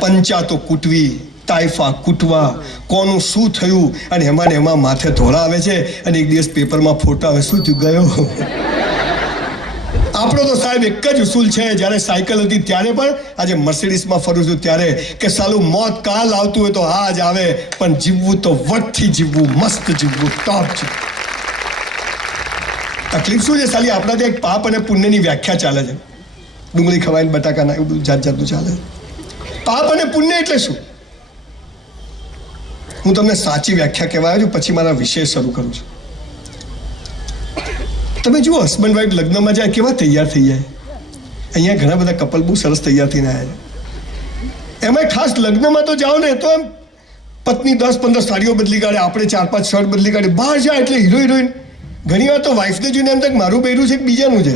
પંચાતો કૂટવી, તાઇફા કૂટવા, કોનું શું થયું, અને એમાં ને એમાં માથે ધોળા આવે છે, અને એક દિવસ પેપરમાં ફોટા આવે, શું થયું ગયો. આપણો તો સાહેબ એક જ ઉસૂલ છે, જ્યારે સાયકલ હતી ત્યારે પણ, આજે મર્સિડીઝમાં ફરું છું ત્યારે, કે સાલું મોત કાલ આવતું હોય તો આજ આવે, પણ જીવવું તો વટથી જીવવું, મસ્ત જીવવું, ટોપ જીવવું. તકલીફ શું છે સાલી, આપણા ત્યાં એક પાપ અને પુણ્યની વ્યાખ્યા ચાલે છે. ડુંગળી ખવાઈને બટાકાના એવું બધું જાત જાતનું ચાલે. પાપ અને પુણ્ય એટલે શું? હું તમને સાચી વ્યાખ્યા કહેવા આવ્યો છું, પછી મારા વિષય શરૂ કરું છું. તમે જુઓ, હસબન્ડ વાઈફ લગ્નમાં જાય કેવા તૈયાર થઈ જાય. અહીંયા ઘણા બધા કપલ બહુ સરસ તૈયાર થઈને આવ્યા છે. એમાં ખાસ લગ્નમાં તો જાઓ ને તો એમ પત્ની 10-15 સાડીઓ બદલી કાઢે, આપણે 4-5 શર્ટ બદલી કાઢે. બહાર જાય એટલે હીરો હિરોઈન. ઘણી વાર તો વાઈફને જોઈને એમ થાય મારું પહેર્યું છે કે બીજાનું છે.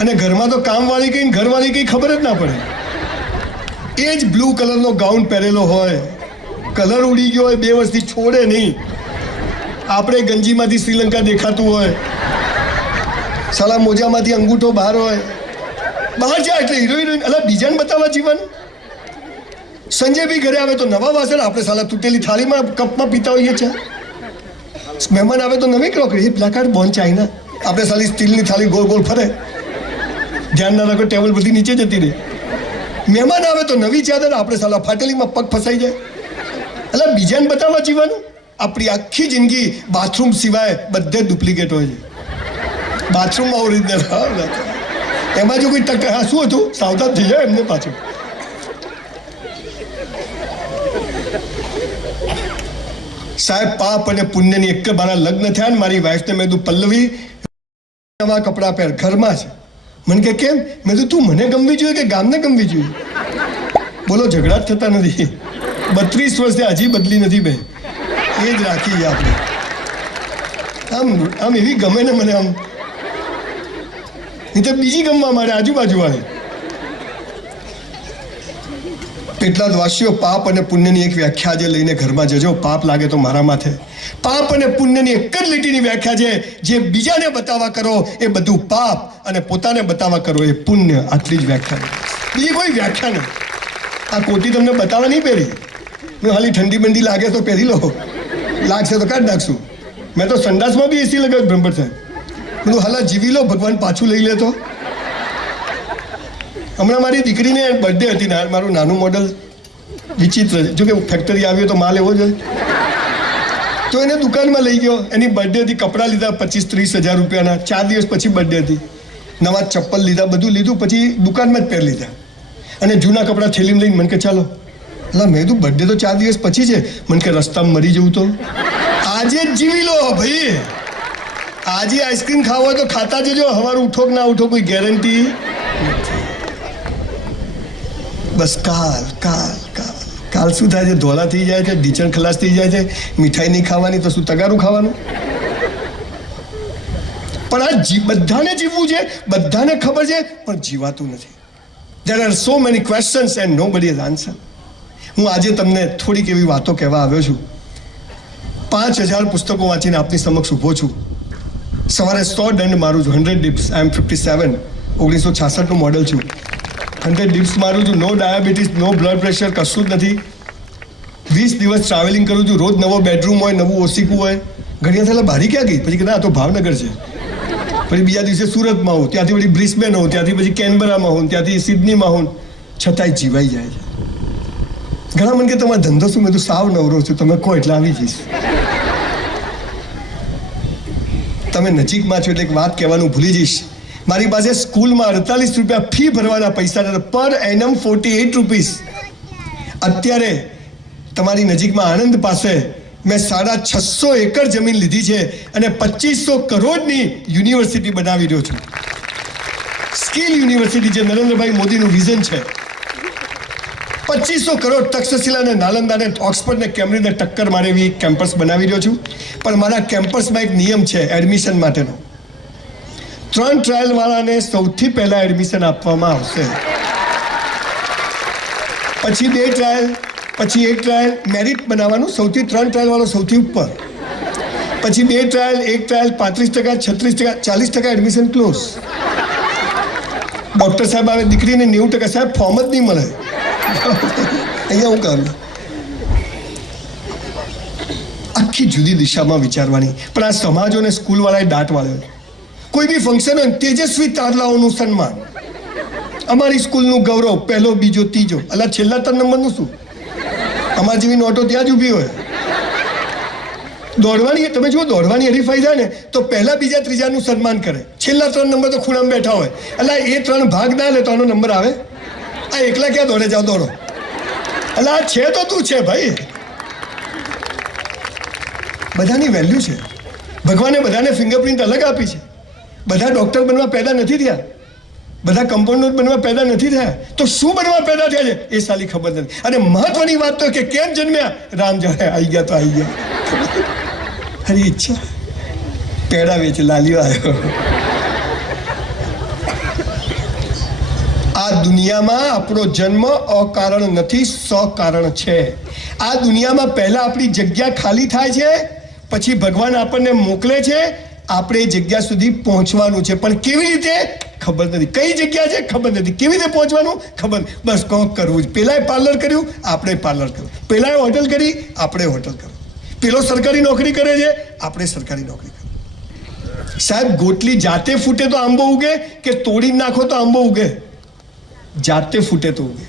અને ઘરમાં તો કામવાળી કઈ ઘરવાળી કઈ ખબર જ ના પડે. એ જ બ્લુ કલરનો ગાઉન પહેરેલો હોય, કલર ઉડી ગયો હોય, 2 વર્ષથી છોડે નહીં. આપણે ગંજીમાંથી શ્રીલંકા દેખાતું હોય, સાલા મોજામાંથી અંગૂઠો બહાર હોય. બહાર જાય એટલે હીરો હિરોઈન. અલા બીજાને બતાવવા જીવન. સંજય બી ઘરે આવે તો નવા વાસણ, આપણે સાલા તૂટેલી થાળીમાં કપમાં પીતા હોઈએ છે. મહેમાન આવે તો નવી crockery, black card bone china. આપણે સાલી સ્ટીલની થાળી ગોળ ગોળ ફરે, ધ્યાન ના રાખો ટેબલ બધી નીચે જતી રહે. મહેમાન આવે તો નવી ચાદર, આપણે સાલા ફાટેલીમાં પગ ફસાઈ જાય. એટલે બીજાને બતાવવા જીવવાનું. આપણી આખી જિંદગી બાથરૂમ સિવાય બધે ડુપ્લિકેટ હોય છે. બાથરૂમમાં ઓરિજિનલ, એમાં જો કોઈ ટક શું હતું સાવધાન થઈ જાય એમને પાછું. સાહેબ પાપ અને પુણ્યની એક મારા લગ્ન થયા ને મારી વાઈફને મેં કીધું પલ્લવી નવા કપડાં પહેર, ઘરમાં છે. મને કે કેમ? મેં કીધું તું મને ગમવી જોઈએ કે ગામને ગમવી જોઈએ? બોલો ઝઘડા જ થતા નથી. 32 વર્ષે હજી બદલી નથી ભાઈ, એ જ રાખી આપણે. આમ એવી ગમે ને મને, આમ નહીં તો બીજી ગમવા મારે આજુબાજુ વાળી. કેટલા વાસીઓ પાપ અને પુણ્યની એક વ્યાખ્યા આજે લઈને ઘરમાં જજો. પાપ લાગે તો મારા માથે. પાપ અને પુણ્યની એક જ લીટીની વ્યાખ્યા છે, જે બીજાને બતાવવા કરો એ બધું પાપ, અને પોતાને બતાવવા કરો એ પુણ્ય. આટલી જ વ્યાખ્યા, બીજી કોઈ વ્યાખ્યા નહીં. આ કોટી તમને બતાવવા નહીં પહેરી. હાલી ઠંડી બંડી લાગે તો પહેરી લો, લાગશે તો કાઢ નાખશું. મેં તો સંડાસમાં બી એસી લગાવ્યું બ્રહ્મભટ્ટ સાહેબ. બધું હાલા જીવી લો, ભગવાન પાછું લઈ લે તો. હમણાં મારી દીકરીને બર્થડે હતી ને, મારું નાનું મોડલ વિચિત્ર છે. જોકે ફેક્ટરી આવ્યો તો માલ એવો જ હોય. તો એને દુકાનમાં લઈ ગયો, એની બર્થડે હતી. કપડાં લીધા 25-30 હજાર રૂપિયાના. 4 દિવસ પછી બર્થડે હતી. નવા ચપ્પલ લીધા, બધું લીધું. પછી દુકાનમાં જ પહેર લીધા. અને જૂના કપડાં થેલીમાં લઈને મને કે ચાલો. એટલે મેં કીધું બર્થડે તો 4 દિવસ પછી છે. મને કે રસ્તામાં મરી જવું તો આજે જ જીવી લો ભાઈ. આજે આઈસ્ક્રીમ ખાવો હોય તો ખાતા જજો, સવારે ઉઠો કે ના ઉઠો કોઈ ગેરંટી. બસ કાલ કાલ કાલ કાલ શું થાય છે? ધોળા થઈ જાય છે, ઢીચણ ખલાસ થઈ જાય છે. મીઠાઈ નહીં ખાવાની તો શું તગારું ખાવાનું? પણ આ બધાને જીવવું છે, બધાને ખબર છે, પણ જીવાતું નથી. There are so many questions and nobody has answer. હું આજે તમને થોડીક એવી વાતો કહેવા આવ્યો છું. 5000 પુસ્તકો વાંચીને આપની સમક્ષ ઊભો છું. સવારે 100 દંડ મારું છું, 100 dips. I am 57, 1966નું મોડલ છું. 100 dips મારું છું. નો ડાયાબિટીસ, નો બ્લડ પ્રેશર, કશું જ નથી. 20 દિવસ ટ્રાવેલિંગ કરું છું. રોજ નવો બેડરૂમ હોય, નવું ઓસીકું હોય. ઘણી વાર બહારી ક્યાં ગઈ? પછી કદાચ આ તો ભાવનગર છે. પછી બીજા દિવસે સુરતમાં હોઉં, ત્યાંથી વળી બ્રિસ્બેન હોઉં, ત્યાંથી પછી કેનબરામાં હોઉં, ત્યાંથી સિડનીમાં હોઉં. છતાંય જીવાઈ જાય છે. ઘણા મને કે તમારો ધંધો શું? મેં તો સાવ નવરો છું, તમે કહો એટલે આવી જઈશ. તમે નજીકમાં છો એટલે એક વાત કહેવાનું ભૂલી જઈશ. મારી પાસે સ્કૂલમાં 48 રૂપિયા ફી ભરવાના પૈસા હતા, પર એનમ 48 રૂપીસ. અત્યારે તમારી નજીકમાં આણંદ પાસે મેં 650 એકર જમીન લીધી છે અને 2500 કરોડની યુનિવર્સિટી બનાવી રહ્યો છું. સ્કિલ યુનિવર્સિટી જે નરેન્દ્રભાઈ મોદીનું વિઝન છે. 2500 કરોડ તક્ષશિલા ને નાલંદા ને ઓક્સફર્ડ ને કેમ્બ્રિજ ને ટક્કર મારે એવી કેમ્પસ બનાવી રહ્યો છું. પણ મારા કેમ્પસમાં એક નિયમ છે એડમિશન માટેનો. 3 ટ્રાયલ વાળાને સૌથી પહેલા એડમિશન આપવામાં આવશે, પછી 2 ટ્રાયલ, પછી 1 ટ્રાયલ. મેરિટ બનાવવાનું. સૌથી 3 ટ્રાયલ વાળો સૌથી ઉપર, પછી 2 trial, 1 trial. 35%, 36%, 40% admission close. Doctor સાહેબ આવે, દીકરીને 90%. સાહેબ ફોર્મ જ નહીં મળે. અહીંયા હું કામ આખી જુદી દિશામાં વિચારવાની. પણ આ સમાજોને સ્કૂલવાળાએ દાટ વાળ્યો. કોઈ બી ફંક્શન હોય તેજસ્વી તારલાઓનું સન્માન, અમારી સ્કૂલનું ગૌરવ, પહેલો બીજો ત્રીજો. અલા છેલ્લા 3 નંબરનું શું? અમારી જેવી નોટો ત્યાં જ ઊભી હોય. દોડવાની, તમે જુઓ દોડવાની હરીફાઈ થાય ને તો પહેલા બીજા ત્રીજાનું સન્માન કરે, છેલ્લા 3 નંબર તો ખૂણામાં બેઠા હોય. અલા એ 3 ભાગ ના લે તો આનો નંબર આવે? આ એકલા ક્યાં દોડે? જાઓ દોડો. અલા છે તો તું છે ભાઈ. બધાની વેલ્યુ છે. ભગવાને બધાને ફિંગરપ્રિન્ટ અલગ આપી છે. બધા ડોક્ટર બનવા પેદા નથી થયા, બધા કમ્પાઉન્ડર બનવા પેદા નથી થયા. તો શું બનવા પેદા થયા છે એ સાલી ખબર નથી. અને મહત્વની વાત તો કે કેમ જન્મ્યા? રામ જાણે આવી ગયા તો આવી ગયા. હરી ઈચ્છા પેડા વેચે લાલીઓ આવ્યો. આ દુનિયામાં આપણો જન્મ અકારણ નથી, સકારણ છે. આ દુનિયામાં પહેલા આપણી જગ્યા ખાલી થાય છે, પછી ભગવાન આપણને મોકલે છે. આપણે એ જગ્યા સુધી પહોંચવાનું છે, પણ કેવી રીતે ખબર નથી. કઈ જગ્યા છે ખબર નથી, કેવી રીતે પહોંચવાનું ખબર. બસ કોક કરવું જ. પેલાએ પાર્લર કર્યું, આપણે પાર્લર કર્યું. પેલાએ હોટલ કરી, આપણે હોટલ કર્યું. પેલો સરકારી નોકરી કરે છે, આપણે સરકારી નોકરી કરી. સાહેબ ગોટલી જાતે ફૂટે તો આંબો ઉગે કે તોડી નાખો તો આંબો ઉગે? જાતે ફૂટે તો ઉગે.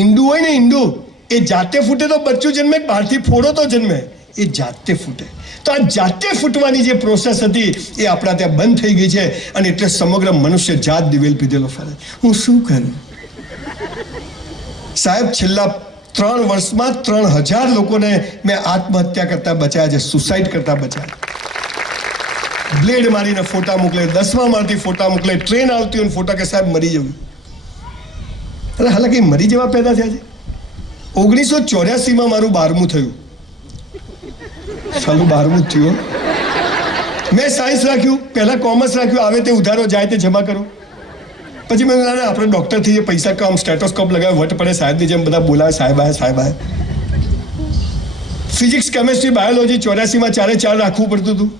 ઈંડું હોય ને ઈંડું, એ જાતે ફૂટે તો બચ્ચું જન્મે, બહારથી ફોડો તો જન્મે. એ જાતે ફૂટે. તો આ જાતે ફૂટવાની જે પ્રોસેસ હતી એ આપણા ત્યાં બંધ થઈ ગઈ છે. અને એટલે સમગ્ર મનુષ્ય જાત દિવેલ પીધેલો ફરે. હું શું કરું સાહેબ? છેલ્લા 3 વર્ષમાં 3000 લોકોને મેં આત્મહત્યા કરતા બચાયા છે, સુસાઇડ કરતા બચાયા. બ્લેડ મારીને ફોટા મોકલે, 10મા માળથી ફોટા મોકલે, ટ્રેન આવતી હોય ફોટા કે સાહેબ મરી જવું. અરે હાલાકી મરી જવા પેદા થયા છે. 1984માં મારું 12મું થયું. સાલું 12મું જ થયું. મેં સાયન્સ રાખ્યું, પહેલા કોમર્સ રાખ્યું. આવે તે ઉધારો જાય તે જમા કરો. પછી મેં ના આપણે ડૉક્ટર થઈએ, પૈસા કમ, સ્ટેટોસ્કોપ લગાવે, વટ પડે સાહેબની જેમ બધા બોલાવે, સાહેબ આયા સાહેબ આયા. ફિઝિક્સ, કેમેસ્ટ્રી, બાયોલોજી 84માં 4 રાખવું પડતું હતું.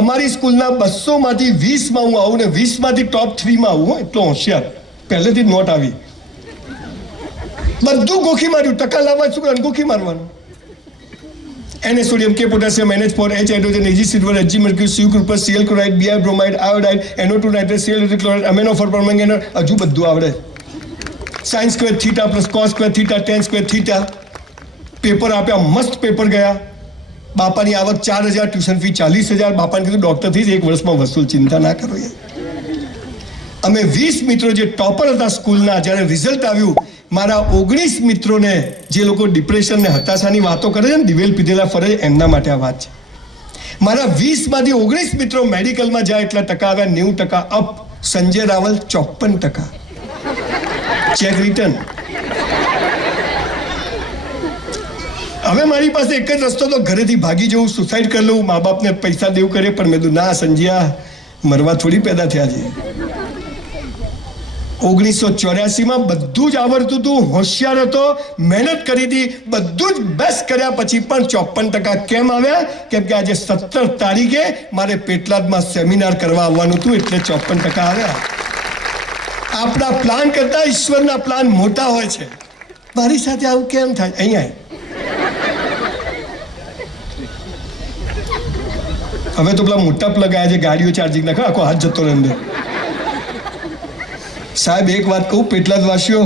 અમારી સ્કૂલના 200માંથી 20માં હું આવું ને 20માંથી ટોપ 3માં આવું. એટલો હોશિયાર, પહેલેથી જ નોટ આવી. બધું ગોખી માર્યું. ટકા લાવવા શું ગોખી મારવાનું. Na sodium, K potassium, NH4, H hydrogen, Ag silver, Hg mercury, Cu copper, Cl chloride, Br bromide, iodide, NO2 nitrate, Cl chloride, amino4 permanganate. હજુ બધું આવડે. sin square theta plus cos square theta, tan square theta. Paper આપ્યા, મસ્ત paper ગયા. બાપાની આવક 4000, tuition fee 40000. બાપાને કીધું ડોક્ટર થઈ 1 વર્ષમાં વસૂલ, ચિંતા ના કરો યાર. અમે 20 મિત્રો જે ટોપર હતા સ્કૂલના, જ્યારે રિઝલ્ટ આવ્યું, મારા 19 મિત્રોને, જે લોકો ડિપ્રેશન ને હતાશાની વાતો કરે છે ને, દિવેલ પીધેલા ફરે, એમના માટે આ વાત છે. મારા 20માંથી 19 મિત્રો મેડિકલમાં જાય એટલા ટકા આવ્યા, 90% up. Sanjay Raval 54%. Check return. હવે મારી પાસે એક જ રસ્તો તો ઘરેથી ભાગી જવું, સુસાઇડ કરી લઉં, મા બાપને પૈસા દેવું કરે. પણ મેં કીધું ના સંજ્યા, મરવા થોડી પેદા થયા છે. 1984માં બધું જ આવડતું હતું, હોશિયાર હતો, મહેનત કરી હતી, બધું જ બેસ્ટ કર્યા પછી પણ 54% કેમ આવ્યા? કેમ કે આજે 17 તારીખે મારે પેટલાદમાં સેમિનાર કરવા આવવાનું હતું, એટલે 54% આવ્યા. આપણા પ્લાન કરતા ઈશ્વરના પ્લાન મોટા હોય છે. મારી સાથે આવું કેમ થાય? અહીંયા હવે તો પેલા મોટા પ્લગ આવ્યા છે, ગાડીઓ ચાર્જિંગ નાખો, આખો હાથ જતો રહે અંદર. સાહેબ એક વાત કહું, પેટલાદવાસીઓ,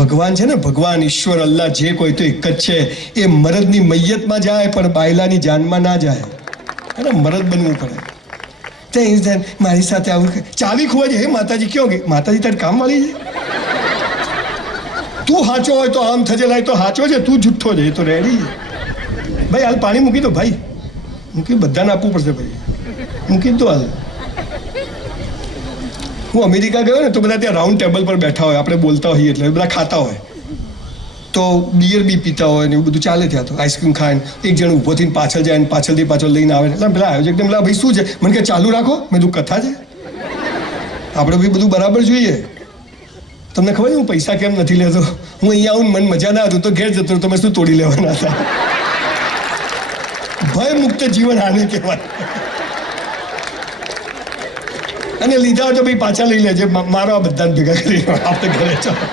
ભગવાન છે ને, ભગવાન, ઈશ્વર, અલ્લાહ, જે કોઈ તો એક જ છે. એ મરદની મૈયતમાં જાય પણ બાયલાની જાનમાં ના જાય. અને મરદ બનવું પડે. ત્યાં મારી સાથે આવું ચાવી ખોવા છે. હે માતાજી ક્યાં ગઈ? માતાજી તારી કામ વાળી છે. તું સાચો હોય તો આમ થજે, લાય તો સાચો છે, તું જુઠ્ઠો છે, એ તો રેડી છે. ભાઈ હાલ પાણી મૂકી દો, ભાઈ મૂકી, બધાને આપવું પડશે ભાઈ, મૂકી દો હાલ. હું અમેરિકા ગયો ને તો બધા ત્યાં રાઉન્ડ ટેબલ પર બેઠા હોય, આપણે બોલતા હોઈએ એટલે બધા ખાતા હોય, તો બિયર બી પીતા હોય ને એવું બધું ચાલે. ત્યાં તો આઈસ્ક્રીમ ખાય, એક જણ ઊભો થઈને પાછળ જાય ને પાછળથી પાછળ લઈને આવે. એટલે પેલા આયોજક પેલા ભાઈ શું છે? મને કે ચાલુ રાખો. મેં તું કથા છે, આપણે ભાઈ બધું બરાબર જોઈએ. તમને ખબર છે હું પૈસા કેમ નથી લેતો? હું અહીંયા આવું મન મજા ના હતું તો ઘેર જતો, તમે શું તોડી લેવાના હતા? ભય મુક્ત જીવન આને કહેવાય. અને લીધા હોય તો ભાઈ પાછા લઈ લેજે, મારો આ બધાને ભેગા કરી આપણે ઘરે ચાલો.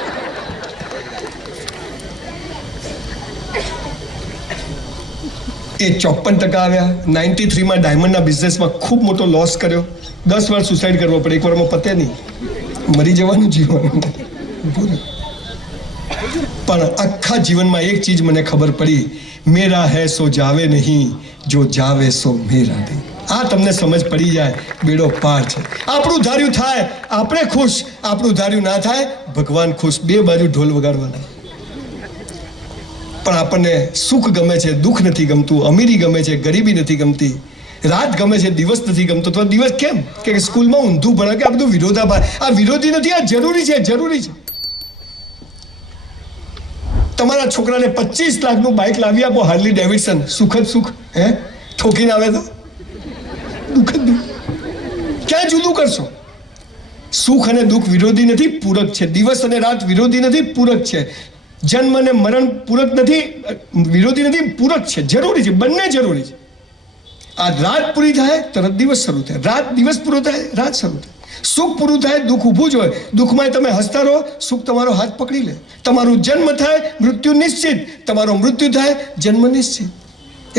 એ 54% આવ્યા. 93માં ડાયમંડના બિઝનેસમાં ખૂબ મોટો લોસ કર્યો. 10 વાર સુસાઇડ કરવો પડે, એક વારમાં પતે નહીં, મરી જવાનું જીવન. પણ આખા જીવનમાં એક ચીજ મને ખબર પડી, મેરા હૈ સો જાવે નહીં, જો જાવે સો મેરા નહીં. આ તમને સમજ પડી જાય, બેડો પાર છે. આપણું ધાર્યું થાય, આપણે ખુશ. આપણું ધાર્યું ના થાય, ભગવાન ખુશ. બે બાજુ ઢોલ વગાડવાના. પણ આપણને સુખ ગમે છે, દુઃખ નથી ગમતું. અમીરી ગમે છે, ગરીબી નથી ગમતી. રાત ગમે છે, દિવસ નથી ગમતો. તો દિવસ કેમ? કે સ્કૂલમાં ઊંધું ભણે, કે આ બધું વિરોધાભાસ. આ વિરોધી નથી, આ જરૂરી છે, જરૂરી છે. તમારા છોકરાને 25 લાખનું બાઇક લાવી આપો, હાર્લી ડેવિડસન, સુખદ સુખ, હે ઠોકીને આવે તો દુઃખ જ દુઃખ. ક્યાં જુદું કરશો? સુખ અને દુઃખ વિરોધી નથી, પૂરક છે. દિવસ અને રાત વિરોધી નથી, પૂરક છે. જન્મ અને મરણ પૂરક નથી, વિરોધી નથી, પૂરક છે, જરૂરી છે, બંને જરૂરી છે. આ રાત પૂરી થાય તરત દિવસ શરૂ થાય, રાત દિવસ પૂરો થાય, રાત શરૂ થાય. સુખ પૂરું થાય, દુઃખ ઊભું જ હોય. દુઃખમાં તમે હસતા રહો, સુખ તમારો હાથ પકડી લે. તમારું જન્મ થાય, મૃત્યુ નિશ્ચિત. તમારો મૃત્યુ થાય, જન્મ નિશ્ચિત.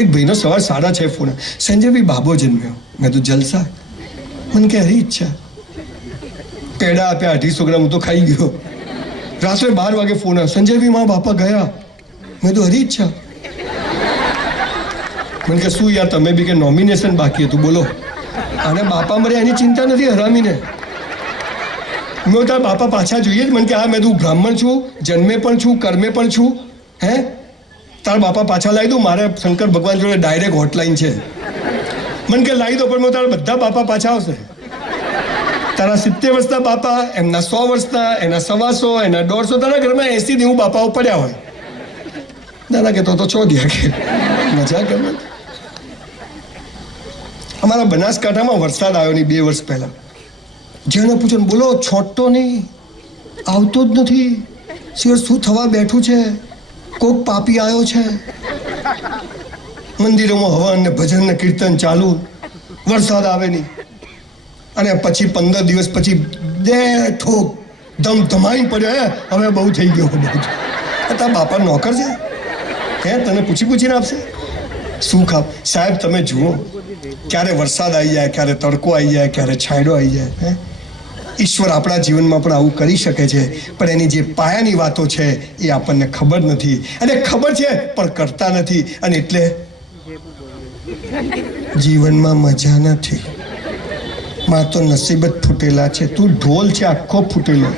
એક ભાઈનો સવાર 6:30 ફોન, સંજયભાઈ બાબો જન્મ્યો. મેં તો જલસા. મને કે હરી ઈચ્છા, પેડા આપ્યા 250 ગ્રામ, હું તો ખાઈ ગયો. રાત્રે 12 વાગે ફોન આવ્યો, સંજયભાઈ મારા બાપા ગયા. મેં તો હરી ઈચ્છા. મને કે શું યાર, તમે બી કે નોમિનેશન બાકી હતું, બોલો. અને બાપા મરે એની ચિંતા નથી, હરામીને. મેં તારા બાપા પાછા જોઈએ જ. મને કે હા, મેં તું બ્રાહ્મણ છું, જન્મે પણ છું, કર્મે પણ છું. હે, તારા બાપા પાછા લાવી દઉં? મારે શંકર ભગવાન જોડે ડાયરેક્ટ હોટલાઈન છે. મને કે લાવી દો, પણ મેં તારા બધા બાપા પાછા આવશે. તારા 70 વર્ષના બાપા, એમના 100 વર્ષના, એના 125, એના 150, તારા ઘરમાં 80 બાપાઓ પડ્યા હોય. દાદા કે તો છો દિયા કે મજા કરે. અમારા બનાસકાંઠામાં વરસાદ આવ્યો નહીં 2 વર્ષ પહેલા. જેને પૂછો ને, બોલો છોટતો નહીં, આવતો જ નથી. શું થવા બેઠું છે? કોક પાપી આવ્યો છે. મંદિરોમાં હવન ને ભજન ને કીર્તન ચાલુ, વરસાદ આવે નહીં. અને પછી 15 દિવસ પછી ઠોક ધમધમાઈ પડ્યો. હવે બહુ થઈ ગયો. તારા બાપા નોકર છે, હે તને પૂછીને આપશે? શું ખાપ? સાહેબ તમે જુઓ, ક્યારે વરસાદ આવી જાય, ક્યારે તડકો આવી જાય, ક્યારે છાંયડો આવી જાય. હે, ઈશ્વર આપણા જીવનમાં પણ આવું કરી શકે છે. પણ એની જે પાયાની વાતો છે એ આપણને ખબર નથી. અને ખબર છે પણ કરતા નથી. અને એટલે જીવનમાં મજા નથી. માં તો નસીબ જ ફૂટેલા છે. તું ઢોલ છે, આખો ફૂટેલો.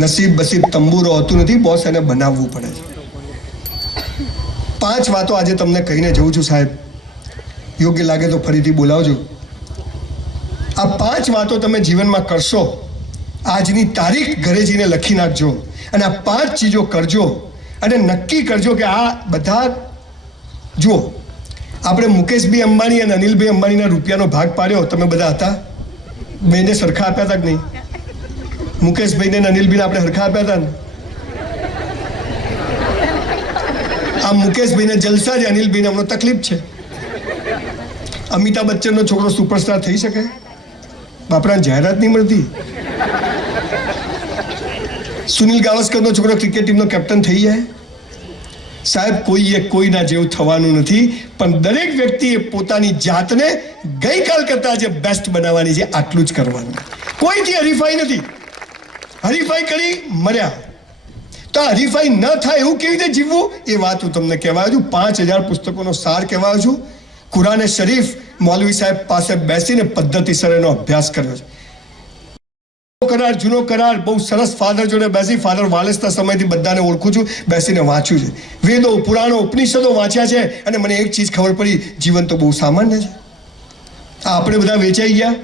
નસીબ બસીબ તંબુરો હોતું નથી, બોસ, એને બનાવવું પડે છે. 5 વાતો આજે તમને કહીને જઉં છું સાહેબ. યોગ્ય લાગે તો ફરીથી બોલાવજો. આ 5 વાતો તમે જીવનમાં કરશો. આજની તારીખ ઘરે જઈને લખી નાખજો. અને આ 5 ચીજો કરજો. અને નક્કી કરજો કે આ બધા, જુઓ, આપણે મુકેશભાઈ અંબાણી અને અનિલભાઈ અંબાણીના રૂપિયાનો ભાગ પાડ્યો, તમે બધા હતા? બેને સરખા આપ્યા હતા કે નહીં? મુકેશભાઈને અને અનિલભાઈને આપણે સરખા આપ્યા હતા ને? આ મુકેશભાઈને જલસા છે, અનિલભાઈને હમણાં તકલીફ છે. અમિતાભ બચ્ચનનો છોકરો સુપરસ્ટાર થઈ શકે? બાપરાને જાહેરાત નહીં મળતી. સુનિલ ગાવસ્કરનો છોકરો ક્રિકેટ ટીમનો કેપ્ટન થઈ જાય? સાહેબ, કોઈએ કોઈના જેવું થવાનું નથી. પણ દરેક વ્યક્તિએ પોતાની જાતને ગઈકાલ કરતા આજે બેસ્ટ બનાવવાની છે. આટલું જ કરવાનું. કોઈથી હરીફાઈ નથી. હરીફાઈ કરી મર્યા. તો આ હરીફાઈ ન થાય એવું કેવી રીતે જીવવું, એ વાત હું તમને કહેવાયો છું. 5000 પુસ્તકોનો સાર કહેવાયો છું. કુરાને શરીફ મૌલવી સાહેબ પાસે બેસીને પદ્ધતિસર એનો અભ્યાસ કર્યો છે. કરાર, જૂનો કરાર, બહુ સરસ ફાધર જોડે બેસી, ફાધર વાલેસના સમયથી બધાને ઓળખું છું, બેસીને વાંચ્યું છે. વેદો, પુરાણો, ઉપનિષદો વાંચ્યા છે. અને મને એક ચીજ ખબર પડી, જીવન તો બહુ સામાન્ય છે. આપણે બધા વેચાઈ ગયા.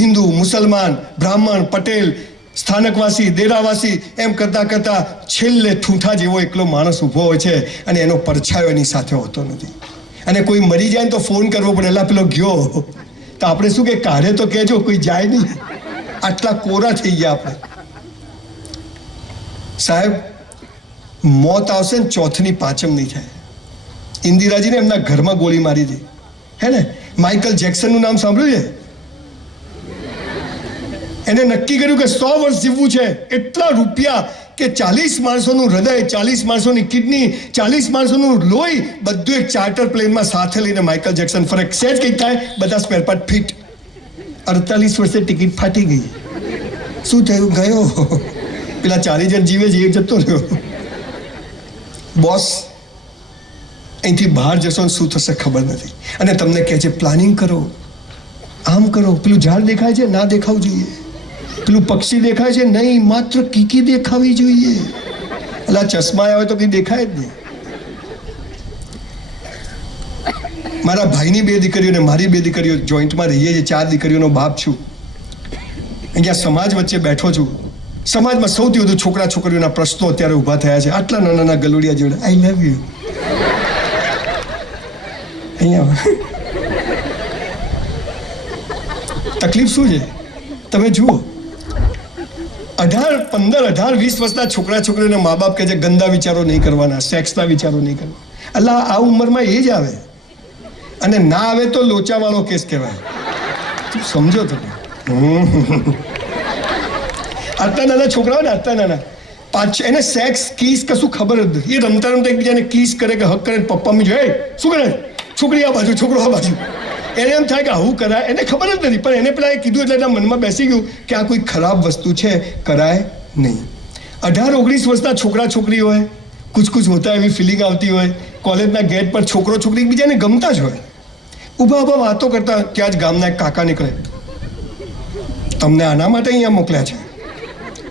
હિન્દુ, મુસલમાન, બ્રાહ્મણ, પટેલ, સ્થાનકવાસી, દેરાવાસી, એમ કરતા કરતા છેલ્લે ઠૂંઠા જેવો એકલો માણસ ઊભો હોય છે. અને એનો પડછાયો એની સાથે હોતો નથી. અને કોઈ મરી જાય ને તો ફોન કરવો પડે, એલા પેલો ગયો. તો આપણે શું કે કાઢે તો કહેજો, કોઈ જાય નહીં. આટલા કોરા થઈ ગયા આપણે. સાહેબ, મોત આવશે ને ચોથની પાંચમ નહીં થાય. ઇન્દિરાજીને એમના ઘરમાં ગોળી મારી હતી, હે ને? માઇકલ જેક્સનનું નામ સાંભળ્યું છે? એને નક્કી કર્યું કે 100 વર્ષ જીવવું છે. એટલા રૂપિયા કે 40 માણસોનું હૃદય, 40 માણસોની કિડની, 40 માણસોનું લોહી બધું એક ચાર્ટર પ્લેનમાં સાથે લઈને માઇકલ જેક્સન ફરે. સેજ કંઈક થાય, બધા સ્પેર પાર્ટ ફિટ. 48 વર્ષે ટિકિટ ફાટી ગઈ. શું થયું? ગયો. પેલા 40 જણ જીવે છે, એક જતો રહ્યો. બોસ, અહીંથી બહાર જશો શું થશે ખબર નથી. અને તમને કહે છે પ્લાનિંગ કરો, આમ કરો. પેલું ઝાડ દેખાય છે, ના દેખાવું જોઈએ. પેલું પક્ષી દેખાય છે, નહીં, માત્ર કીકી દેખાવી જોઈએ. એટલે ચશ્મા આવે તો કંઈ દેખાય જ નહીં. મારા ભાઈની 2 દીકરીઓ ને મારી 2 દીકરીઓ જોઈન્ટમાં રહીએ છીએ. 4 દીકરીઓનો બાપ છું. અહીંયા સમાજ વચ્ચે બેઠો છું. સમાજમાં સૌથી વધુ છોકરા છોકરીઓના પ્રશ્નો અત્યારે ઊભા થયા છે. આટલા નાના નાના ગલુડિયા જોડે આઈ લવ યુ. અહીંયા તકલીફ શું છે તમે જુઓ. 18, 15, 18, 20 વર્ષના છોકરા છોકરીઓને મા બાપ કહે છે ગંદા વિચારો નહીં કરવાના, સેક્સના વિચારો નહીં કરવા. એટલે આ ઉંમરમાં એ જ આવે, અને ના આવે તો લોચાવાળો કેસ કહેવાય. સમજો તમે. આટલા નાના છોકરાઓ ને, આટલા નાના, પાછળ એને સેક્સ કીસ કશું ખબર જ નથી. એ રમતા રમતા એકબીજાને કીસ કરે કે હક કરે. પપ્પા મી જોઈએ શું કરે, છોકરી આ બાજુ, છોકરો આ બાજુ. એને એમ થાય કે આવું કરાય, એને ખબર જ નથી. પણ એને પેલા એ કીધું એટલે એના મનમાં બેસી ગયું કે આ કોઈ ખરાબ વસ્તુ છે, કરાય નહીં. 18, 19 વર્ષના છોકરા છોકરી હોય, કુછ કુછ હોતા એવી ફિલિંગ આવતી હોય. કોલેજના ગેટ પર છોકરો છોકરી એકબીજાને ગમતા જ હોય. ઊભા ઊભા વાતો કરતા ત્યાં જ ગામના એક કાકા નીકળે, તમને આના માટે અહીંયા મોકલ્યા છે,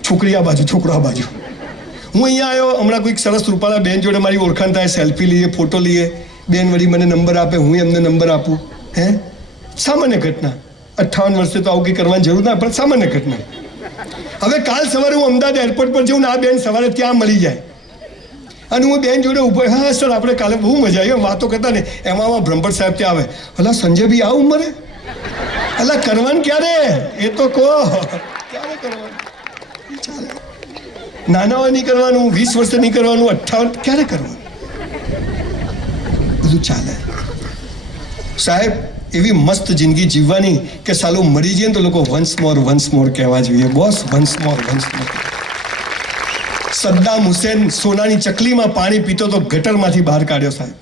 છોકરી આ બાજુ, છોકરો આ બાજુ. હું અહીંયા આવ્યો, હમણાં કોઈક સરસ રૂપાળા બેન જોડે મારી ઓળખાણ થાય, સેલ્ફી લઈએ, ફોટો લઈએ. બેન વળી મને નંબર આપે, હું એમને નંબર આપું. હે, સામાન્ય ઘટના. 58 વર્ષે તો આવું કંઈ કરવાની જરૂર ના, પણ સામાન્ય ઘટના. હવે કાલ સવારે હું અમદાવાદ એરપોર્ટ પર જઉં ને આ બેન સવારે ત્યાં મળી જાય, અને હું બેન જોડે ઉભો, હા સર આપણે કાલે બહુ મજા આવી વાતો કરતા ને. એમાં બ્રહ્મભટ્ટ સાહેબ ત્યાં આવે, અલા સંજયભાઈ આ ઉંમરે, અલા કરવાનું ક્યારે, એ તો કહો ક્યારે કરવાનું. ચાલે, નાના હોય નહીં કરવાનું, 20 વર્ષે નહીં કરવાનું, 58 ક્યારે કરવાનું, બધું ચાલે. સાહેબ એવી મસ્ત જિંદગી જીવવાની કે સાલું મરી જઈએ ને તો લોકો વન્સ મોર કહેવા જોઈએ. Boss once more. Saddam Hussein સોનાની ચકલીમાં પાણી પીતો તો ગટરમાંથી બહાર કાઢ્યો સાહેબ.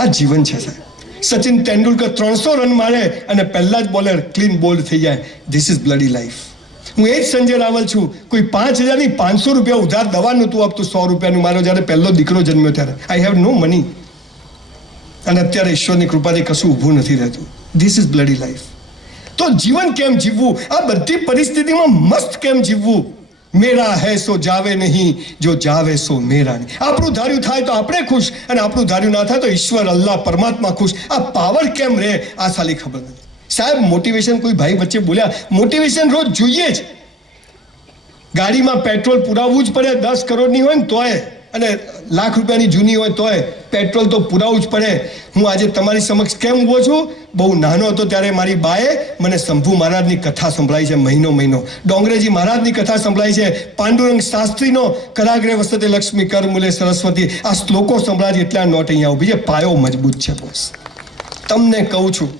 આ જીવન છે સાહેબ. સચિન તેંડુલકર 300 રન મારે અને પહેલા જ બોલર ક્લીન બોલ્ડ થઈ જાય. This is bloody life. હું એ જ સંજય રાવલ છું. કોઈ 5,000 નહીં 500 રૂપિયા ઉધાર દવા નહોતું આપતું, 100 રૂપિયાનું. મારો જ્યારે પહેલો દીકરો જન્મ્યો ત્યારે આઈ હેવ નો મની, અને અત્યારે ઈશ્વરની કૃપાથી કશું ઊભું નથી રહેતું. This is bloody life. તો જીવન કેમ જીવવું, આ બધી પરિસ્થિતિમાં મસ્ત કેમ જીવવું. મેરા હૈ સો જાવે નહીં, જો જાવે સો મેરા નહીં. આપણું ધાર્યું થાય તો આપણે ખુશ, અને આપણું ધાર્યું ના થાય તો ઈશ્વર અલ્લાહ પરમાત્મા ખુશ. આ પાવર કેમ રહે આ સાલી ખબર નથી સાહેબ. મોટિવેશન કોઈ ભાઈ વચ્ચે બોલ્યા, મોટિવેશન રોજ જોઈએ જ. ગાડીમાં પેટ્રોલ પુરાવવું જ પડે, 10 કરોડની હોય ને તોય, અને લાખ રૂપિયાની જૂની હોય તોય પેટ્રોલ તો પુરાવવું જ પડે. હું આજે તમારી સમક્ષ કેમ ઊભો છું? બહુ નાનો હતો ત્યારે મારી બાએ મને શંભુ મહારાજની કથા સંભળાઈ છે. મહિનો ડોંગરેજી મહારાજની કથા સંભળાઈ છે. પાંડુરંગ શાસ્ત્રીનો કરાગ્રે વસતે લક્ષ્મી કર મૂલે સરસ્વતી. આ શ્લોકો સંભળાય છે એટલે આ નોટ અહીંયા ઊભી છે. પાયો મજબૂત છે બોસ. તમને કહું છું,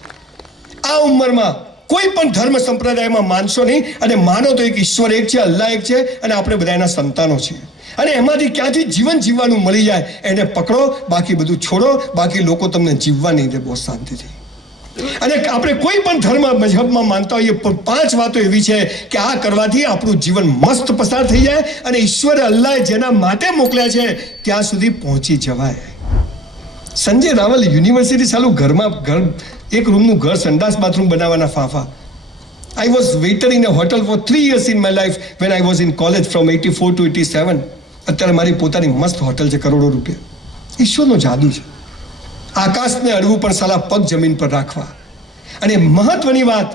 આ ઉંમરમાં કોઈ પણ ધર્મ સંપ્રદાયમાં માનશો નહીં, અને માનો તો એક ઈશ્વર એક છે, અલ્લાહ એક છે, અને આપણે બધા એના સંતાનો છીએ. અને એમાંથી ક્યાંથી જીવન જીવવાનું મળી જાય એને પકડો, બાકી બધું છોડો. બાકી લોકો તમને જીવવા નહીં દે બહુ શાંતિથી. અને આપણે કોઈ પણ ધર્મ મજહબમાં માનતા હોઈએ, 5 વાતો એવી છે કે આ કરવાથી આપણું જીવન મસ્ત પસાર થઈ જાય, અને ઈશ્વરે અલ્લાહે જેના માટે મોકલ્યા છે ત્યાં સુધી પહોંચી જવાય. સંજય રાવલ યુનિવર્સિટી ચાલુ ઘરમાં એક રૂમનું ઘર, સંડાસ બાથરૂમ બનાવવાના ફાફા. I was waiter in a hotel for 3 years in my life when I was in college from 84 to 87. અત્યારે મારી પોતાની મસ્ત હોટલ છે, કરોડો રૂપિયા. ઈશ્વરનો જાદુ છે. આકાશને અડવું પણ સાલા પગ જમીન પર રાખવા. અને મહત્વની વાત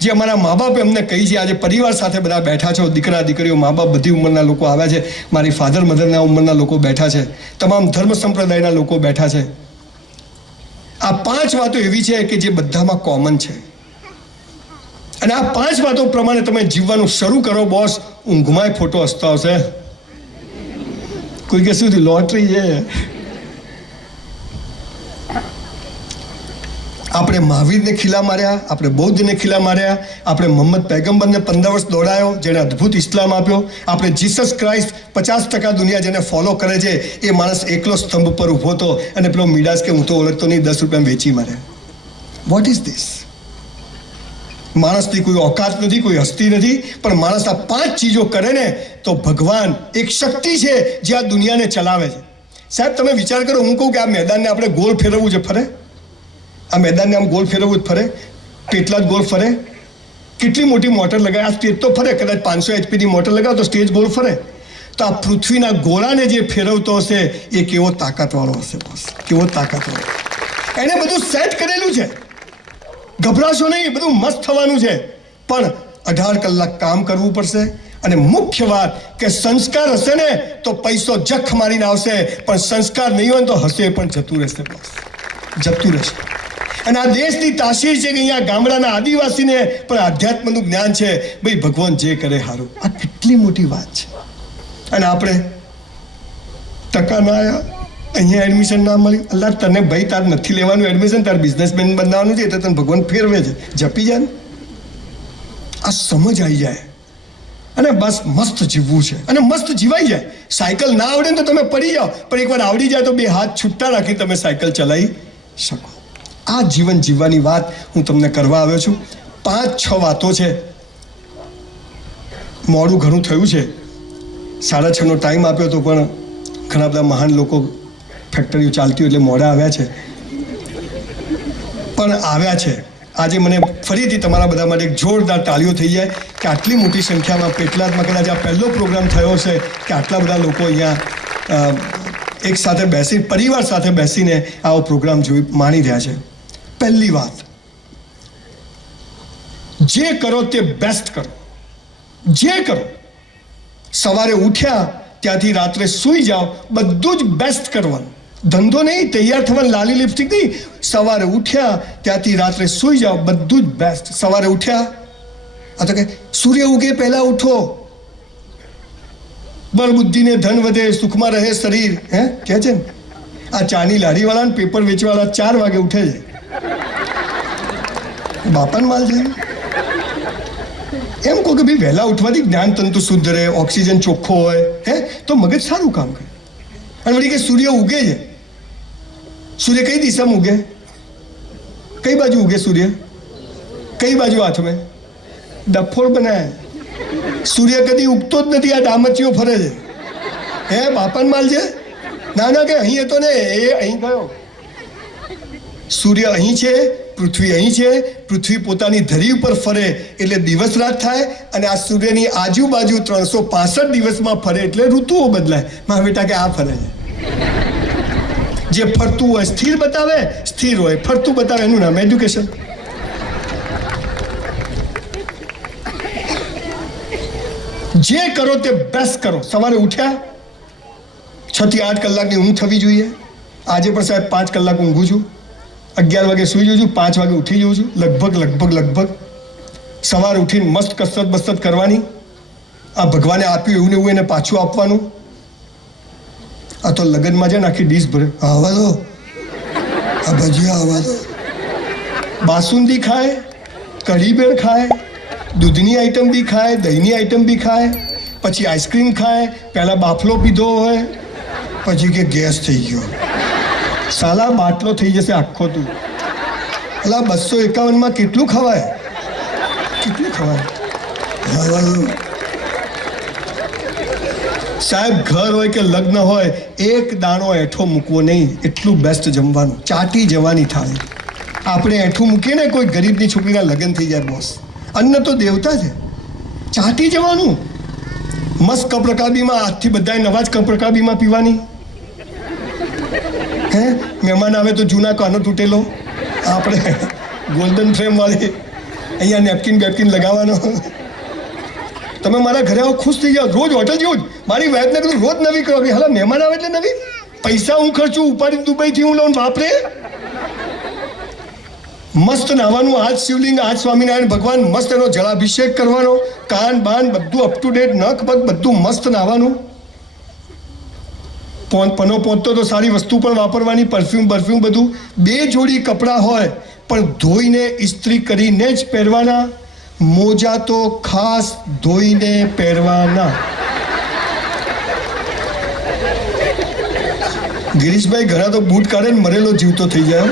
જે અમારા મા બાપ એમને કહી છે, આજે પરિવાર સાથે બધા બેઠા છો, દીકરા દીકરીઓ, મા બાપ, બધી ઉંમરના લોકો આવ્યા છે. મારી ફાધર મધરના ઉંમરના લોકો બેઠા છે. તમામ ધર્મ સંપ્રદાયના લોકો બેઠા છે. આ 5 વાતો એવી છે કે જે બધામાં કોમન છે, અને આ 5 વાતો પ્રમાણે તમે જીવવાનું શરૂ કરો બોસ. ઊંઘમાંય ફોટો હસતો આવશે. કોઈ કે સુધી લોટરી છે. આપણે મહાવીરને ખીલા માર્યા, આપણે બૌદ્ધને ખીલા માર્યા, આપણે મોહમ્મદ પૈગંબરને 15 વર્ષ દોડાયો, જેને અદ્ભુત ઇસ્લામ આપ્યો. આપણે જીસસ ક્રાઇસ્ટ 50% દુનિયા જેને ફોલો કરે છે, એ માણસ એકલો સ્તંભ પર ઊભો હતો અને પેલો મિડાસ કે હું તો ઓળખતો નહીં, 10 રૂપિયામાં વેચી માર્યા. What is this? માણસની કોઈ ઓકાત નથી, કોઈ હસ્તી નથી, પણ માણસ આ 5 ચીજો કરે ને તો ભગવાન એક શક્તિ છે જે આ દુનિયાને ચલાવે છે. સાહેબ તમે વિચાર કરો, હું કહું કે આ મેદાનને આપણે ગોળ ફેરવવું છે, ફરે? આ મેદાનને આમ ગોળ ફેરવવું જ ફરે? કેટલા જ ગોળ ફરે? કેટલી મોટી મોટર લગાવે, આ સ્ટેજ તો ફરે, કદાચ 500 HP ની મોટર લગાવો તો સ્ટેજ ગોળ ફરે. તો આ પૃથ્વીના ગોળાને જે ફેરવતો હશે એ કેવો તાકાતવાળો હશે બોસ, કેવો તાકાતવાળો. એને બધું સેટ કરેલું છે, ગભરાશો નહીં, બધું મસ્ત થવાનું છે, પણ 18 કલાક કામ કરવું પડશે. અને મુખ્ય વાત કે સંસ્કાર હશે ને તો પૈસો જખ મારીને આવશે, પણ સંસ્કાર નહીં હોય તો હશે પણ જતું રહેશે બોસ, જતું રહેશે. અને આ દેશની તાસીર છે કે અહીંયા ગામડાના આદિવાસીને પણ આધ્યાત્મનું જ્ઞાન છે. ભાઈ ભગવાન જે કરે સારું. આ કેટલી મોટી વાત છે. અને આપણે ટકા ના આવ્યા, અહીંયા એડમિશન ના મળી. અલ્લાહ તને ભાઈ તાર નથી લેવાનું એડમિશન, તાર બિઝનેસમેન બનાવવાનું છે, એટલે તને ભગવાન ફેરવે છે. જપી જાય ને, આ સમજ આવી જાય અને બસ મસ્ત જીવવું છે અને મસ્ત જીવાઈ જાય. સાયકલ ના આવડે ને તો તમે પડી જાઓ, પણ એકવાર આવડી જાય તો 2 હાથ છૂટા રાખી તમે સાયકલ ચલાવી શકો. આ જીવન જીવવાની વાત હું તમને કરવા આવ્યો છું. 5-6 વાતો છે. મોડું ઘણું થયું છે, 6:30નો ટાઈમ આપ્યો તો પણ ઘણા બધા મહાન લોકો ફેક્ટરીઓ ચાલતી હોય એટલે મોડા આવ્યા છે, પણ આવ્યા છે. આજે મને ફરીથી તમારા બધા માટે એક જોરદાર તાળીઓ થઈ જાય કે આટલી મોટી સંખ્યામાં પેટલાદમાં કદાચ આ પહેલો પ્રોગ્રામ થયો છે કે આટલા બધા લોકો અહીંયા એક સાથે બેસી, પરિવાર સાથે બેસીને આવો પ્રોગ્રામ જોઈ માણી રહ્યા છે. પહેલી વાત, જે કરો તે બેસ્ટ કરો. જે કરો, સવારે ઉઠ્યા ત્યાંથી રાત્રે સૂઈ જાઓ, બધું જ બેસ્ટ કરવાનું. ધંધો નહીં, તૈયાર થવાનું, લાલી લિપસ્ટિક નહીં. સવારે ઉઠ્યા ત્યાંથી રાત્રે સૂઈ જાઓ, બધું જ બેસ્ટ. સવારે ઉઠ્યા, આ તો કે સૂર્ય ઉગે પહેલા ઉઠો, બળ બુદ્ધિને ધન વધે, સુખમાં રહે શરીર. હે કે છે ને આ ચાની લારીવાળા ને પેપર વેચવાળા 4 વાગે ઉઠે છે, બાપાને માલ છે. એમ કહો કે ભાઈ વહેલા ઉઠવાથી જ્ઞાન તંતુ શુદ્ધ રહે, ઓક્સિજન ચોખ્ખો હોય, હે તો મગજ સારું કામ કરે. અને વળી કે સૂર્ય ઉગે છે, સૂર્ય કઈ દિશામાં ઉગે, કઈ બાજુ ઉગે સૂર્ય, કઈ બાજુ હાથમાં ડફોળ બનાય. સૂર્ય કદી ઉગતો જ નથી, આ ડામચીઓ ફરે છે. હે બાપાન માલ છે. ના ના કે અહીં હતો ને, એ અહીં ગયો. સૂર્ય અહીં છે, પૃથ્વી અહીં છે. પૃથ્વી પોતાની ધરી ઉપર ફરે એટલે દિવસ રાત થાય, અને આ સૂર્યની આજુબાજુ 365 દિવસમાં ફરે એટલે ઋતુઓ બદલાય. મારા બેટા કે આ ફરે છે. જે ફરતું હોય સ્થિર બતાવે, સ્થિર હોય ફરતું બતાવે, એનું નામ એડ્યુકેશન. જે કરો તે બેસ્ટ કરો. સવારે ઉઠ્યા 6 થી 8 કલાકની ઊંઘ થવી જોઈએ. આજે પણ સાહેબ 5 કલાક ઊંઘું છું. 11 વાગે સૂઈ જાઉં છું, 5 વાગે ઉઠી જાઉં છું. લગભગ સવારે ઉઠીને મસ્ત કસરત કરવાની. આ ભગવાને આપ્યું એવું ને એવું એને પાછું આપવાનું. આ તો લગ્નમાં છે ને આખી ડીશ ભરે, આવા દો, આ ભજીયા આવા દો, બાસુંદી ખાય, કઢી બેર ખાય, દૂધની આઈટમ બી ખાય, દહીંની આઈટમ બી ખાય, પછી આઈસ્ક્રીમ ખાય. પહેલાં બાફલો પીધો હોય, પછી કે ગેસ થઈ ગયો, સાલા બાટલો થઈ જશે આખો. તું અલા 251માં કેટલું ખવાય, કેટલું ખવાય. સાહેબ ઘર હોય કે લગ્ન હોય, એક દાણો એઠો મૂકવો નહીં, એટલું બેસ્ટ જમવાનું. ચાટી જવાની થાળી. આપણે એઠું મૂકીએ ને, કોઈ ગરીબની છોકરીના લગ્ન થઈ જાય બોસ, અન્ન તો દેવતા છે, ચાટી જવાનું. મસ્ત કપ રકાબીમાં, આજથી બધાએ નવા જ કપ રકાબીમાં પીવાની. હે મહેમાન આવે તો જૂના કાનો તૂટેલો, આપણે ગોલ્ડન ફ્રેમ વાળી, અહીંયા નેપકિન બેપકિન લગાવવાનો. તમે મારા ઘરે આવો, ખુશ થઈ જાઓ. રોજ હોટલ જેવું જ. મારી વાઈફને કીધું રોજ નવી કરો કે હાલા મહેમાન આવે એટલે નવી. પૈસા હું ખર્ચું, ઉપાડી દુબઈથી હું લઉં, બાપરે. મસ્ત નાવાનું, આજ શિવલિંગ, આજ સ્વામિનારાયણ ભગવાન, મસ્ત એનો જળાભિષેક કરવાનો, કાન બાન બધું અપ ટુ ડેટ, નખ પગ બધું મસ્ત નાવાનું. પનો પહોંચતો તો સારી વસ્તુ પણ વાપરવાની, પરફ્યુમ બધું. 2 જોડી કપડાં હોય, પણ ધોઈને ઇસ્ત્રી કરીને જ પહેરવાના. મોજા તો ખાસ ધોઈને પહેરવાના. ગિરીશભાઈ ઘણા તો બૂટ કાઢે ને મરેલો જીવતો થઈ જાય.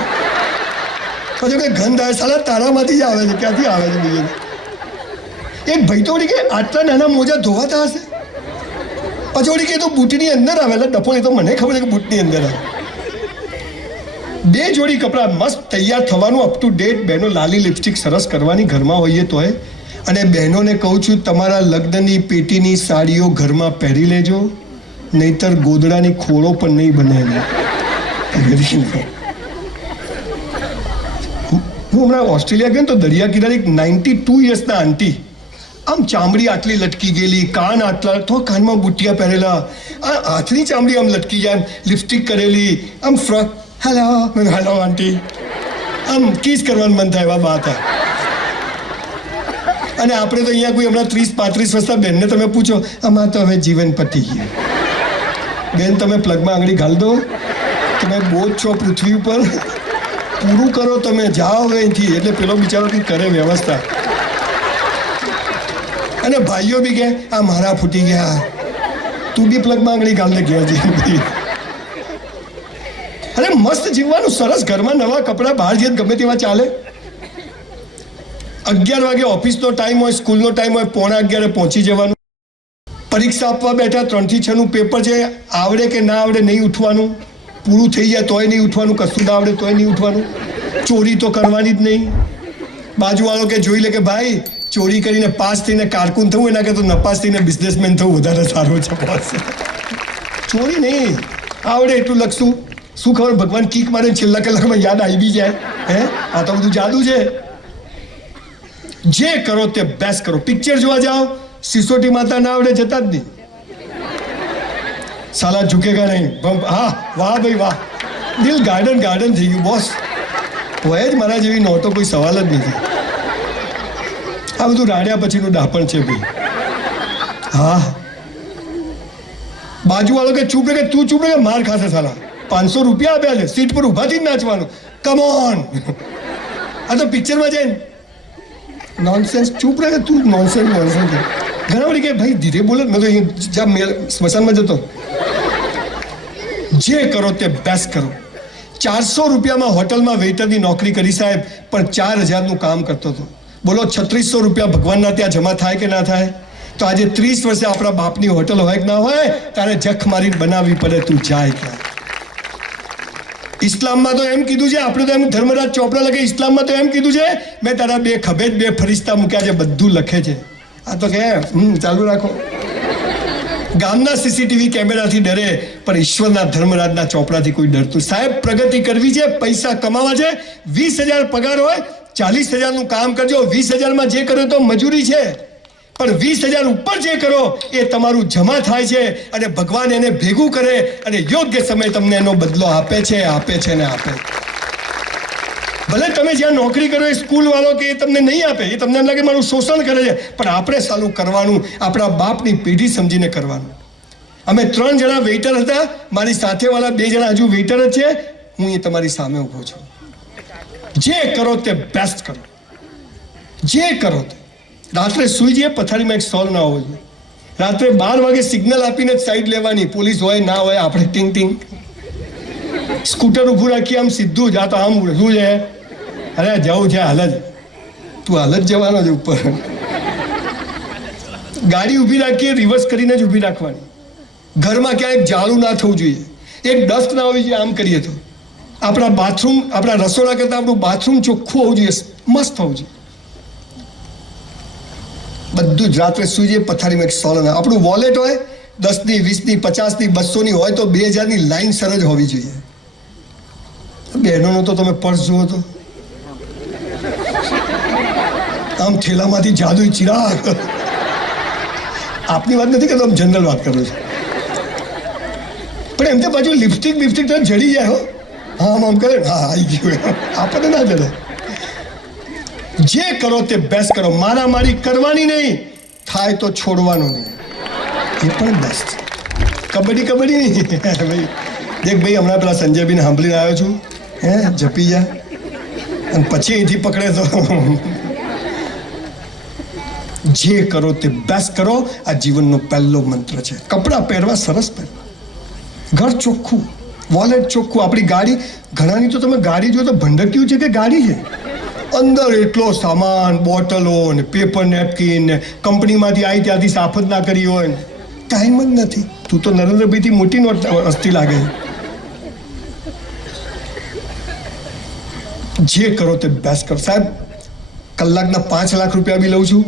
પછી કે ગંધ આવે સાલા તારામાંથી જ આવે છે. ક્યાંથી આવે છે બીજે? એક ભાઈ તો વળી કે આટલા નાના મોજા ધોવાતા હશે. પછી વળી કે તો બૂટની અંદર આવે. એટલે ડફો એ તો મને ખબર છે કે બૂટની અંદર આવે. 2 જોડી કપડાં મસ્ત તૈયાર થવાનું, અપ ટુ ડેટ. બહેનો લાલી લિપસ્ટિક સરસ કરવાની ઘરમાં હોઈએ તોય. અને બહેનોને કહું છું, તમારા લગ્નની પેટીની સાડીઓ ઘરમાં પહેરી લેજો, નહીતર ગોદડાની ખોળો પણ નહીં બને. હું હમણાં ઓસ્ટ્રેલિયા ગયો ને તો દરિયા કિનારે એક 92 યર્સના આંટી, આમ ચામડી આટલી લટકી ગયેલી, કાન આટલા, તો કાનમાં બુટિયા પહેરેલા, આ હાથની ચામડી આમ લટકી જાય, લિપસ્ટિક કરેલી, આમ ફ્રોક. હેલો હેલો આંટી, આમ કિસ કરવાનું મન થાય એવા બા હતા. અને આપણે તો અહીંયા કોઈ હમણાં 30-35 વર્ષના બેનને તમે પૂછો, આમાં તો હવે જીવન પતી ગયું. બેન તમે પ્લગમાં આંગળી ઘાલ દો, તમે બોજ છો પૃથ્વી ઉપર, પૂરું કરો તમે, જાઓ હવે અહીંથી. એટલે પેલો બિચારો કંઈક કરે વ્યવસ્થા. અને ભાઈઓ બી કે આ મારા ફૂટી ગયા, તું બી પ્લગમાં આંગળી ઘાલ દે ગયા જી. અરે મસ્ત જીવવાનું, સરસ, ઘરમાં નવા કપડાં, બહાર જઈએ ગમે તેવા ચાલે. 11 વાગે ઓફિસનો ટાઈમ હોય, સ્કૂલનો ટાઈમ હોય, 11:45 પહોંચી જવાનું. પરીક્ષા આપવા બેઠા 3 થી 6નું પેપર છે, આવડે કે ના આવડે નહીં ઉઠવાનું, પૂરું થઈ જાય તોય નહીં ઉઠવાનું, કશું ના આવડે તોય નહીં ઉઠવાનું. ચોરી તો કરવાની જ નહીં. બાજુવાળો કે જોઈ લે કે ભાઈ ચોરી કરીને પાસ થઈને કારકુન થવું એના કરતાં નપાસ થઈને બિઝનેસમેન થવું વધારે સારું છે. ચોરી નહીં, આવડે એટલું લખશું. શું ખબર ભગવાન કીક મારે છેલ્લા કલાકમાં યાદ આવી બી જાય. હે, આ તો બધું જાદુ છે. જે કરો તે બેસ્ટ કરો. પિક્ચર જોવા જાઓ, સિસોટી માતા ના આવડે જતા જ નહીં. સાલા ઝુકેગા નહીં. હા વાહ ભાઈ વાહ, દિલ ગાર્ડન ગાર્ડન થઈ ગયું બોસ. હોય જ મારા જેવી નોટો કોઈ સવાલ જ નથી. આ બધું રાડ્યા પછીનું ડાપણ છે ભાઈ. હા, બાજુવાળો કે ચૂપ રે, કે તું ચૂપ રે, કે માર ખાશે સાલા. 500 રૂપિયા આપ્યા છે, સીટ પર ઊભાથી જ નાચવાનું. Come on. આ તો પિક્ચરમાં જાય ને નોનસેન્સ. ચૂપ રહે તું, નોનસેન્સ નોનસેન્સ. ઘણા વળી કે ભાઈ ધીરે બોલો. મેં તો જ્યાં સ્મશાનમાં જતો, જે કરો તે બેસ્ટ કરો. 400 રૂપિયામાં હોટલમાં વેઇટરની નોકરી કરી સાહેબ, પણ 4000નું કામ કરતો હતો. બોલો 3600 રૂપિયા ભગવાનના ત્યાં જમા થાય કે ના થાય? તો આજે 30 વર્ષે આપણા બાપની હોટલ હોય કે ના હોય, તારે જખ મારીને બનાવવી પડે. તું જાય ક્યાં? ઇસ્લામમાં તો એમ કીધું છે, આપણે તો એમ ધર્મરાજ ચોપડા લખે. ઇસ્લામમાં તો એમ કીધું છે, મેં તારા 2 ખભે 2 ફરિશ્તા મૂક્યા છે. બધું લખે છે. આ તો કે ચાલુ રાખો. ગામના સીસીટીવી કેમેરાથી ડરે, પણ ઈશ્વરના ધર્મરાજના ચોપડાથી કોઈ ડરતું. સાહેબ પ્રગતિ કરવી છે, પૈસા કમાવા છે. 20,000 પગાર હોય, 40,000નું કામ કરજો. 20,000માં જે કરો તો મજૂરી છે, પણ 20,000 ઉપર જે કરો એ તમારું જમા થાય છે, અને ભગવાન એને ભેગું કરે અને યોગ્ય સમય તમને એનો બદલો આપે છે, આપે છે ને આપે. ભલે તમે જ્યાં નોકરી કરો એ સ્કૂલ વાળો કે એ તમને નહીં આપે, એ તમને એમ લાગે મારું શોષણ કરે છે, પણ આપણે સાલું કરવાનું, આપણા બાપની પેઢી સમજીને કરવાનું. અમે 3 જણા વેઇટર હતા, મારી સાથેવાળા 2 જણા હજુ વેઇટર જ છે. હું એ તમારી સામે ઊભો છું. જે કરો તે બેસ્ટ કરો. જે કરો તે. રાત્રે સુઈ જઈએ, પથારીમાં એક સોલ ના હોવો જોઈએ. રાત્રે 12 વાગે સિગ્નલ આપીને જ સાઈડ લેવાની. પોલીસ હોય ના હોય, આપણે ટીંગ ટીંગ. સ્કૂટર ઊભું રાખીએ આમ સીધું જ. આ તો આમ શું છે? અરે જવું છે, હાલ જ. તું હાલ જ જવાનો છે ઉપર. ગાડી ઊભી રાખીએ, રિવર્સ કરીને જ ઊભી રાખવાની. ઘરમાં ક્યાંય જાળું ના થવું જોઈએ, એક ડસ્ટ ના હોવી જોઈએ. આમ કરીએ તો આપણા બાથરૂમ, આપણા રસોડા કરતાં આપણું બાથરૂમ ચોખ્ખું હોવું જોઈએ, મસ્ત હોવું જોઈએ. બધું જ રાત્રે સુઈ જઈએ, પથારીમાં એક સોલ. આપણું વોલેટ હોય 10ની, 20ની, 50ની, 200ની હોય તો 2000ની લાઈન સર જ હોવી જોઈએ. બહેનોનો તો તમે પર્સ જુઓ તો આમ થેલામાંથી જાદુ ચિરાગ. આપની વાત નથી કરતો, આમ જનરલ વાત કરું છું. પણ એમ તો પાછું લિપસ્ટિક બિપસ્ટિક તો જડી જાય. હો, હા આમ કરે, હા આવી ગયું. આપણને ના જડે. જે કરો તે બેસ્ટ કરો. મારામારી કરવાની નહીં, થાય તો છોડવાનું નહીં, એ પણ બેસ્ટ. કબડ્ડી કબડ્ડી નહીં ભાઈ. દેખ ભાઈ, હમણાં પેલા સંજયબીને સાંભળીને આવ્યો છું. હે જપી જા. અને પછી અહીંથી પકડે તો જે કરો તે બેસ્ટ કરો. આ જીવનનો પહેલો મંત્ર છે. કપડાં પહેરવા સરસ પહેરવા, ઘર ચોખ્ખું, વોલેટ ચોખ્ખું. આપણી ગાડી, ઘણાની તો તમે ગાડી જો તો ભંડક્યું છે કે ગાડી છે. અંદર એટલો સામાન, બોટલો ને પેપર નેપકિન ને કંપનીમાંથી આવી ત્યાંથી સાફ જ ના કરી હોય ને ટાઈમ જ નથી. તું તો નરેન્દ્રભાઈથી મોટી નોટ હસ્તી લાગે. જે કરો તે બેસ્ટ કરો. સાહેબ, કલાકના 5 લાખ રૂપિયા બી લઉં છું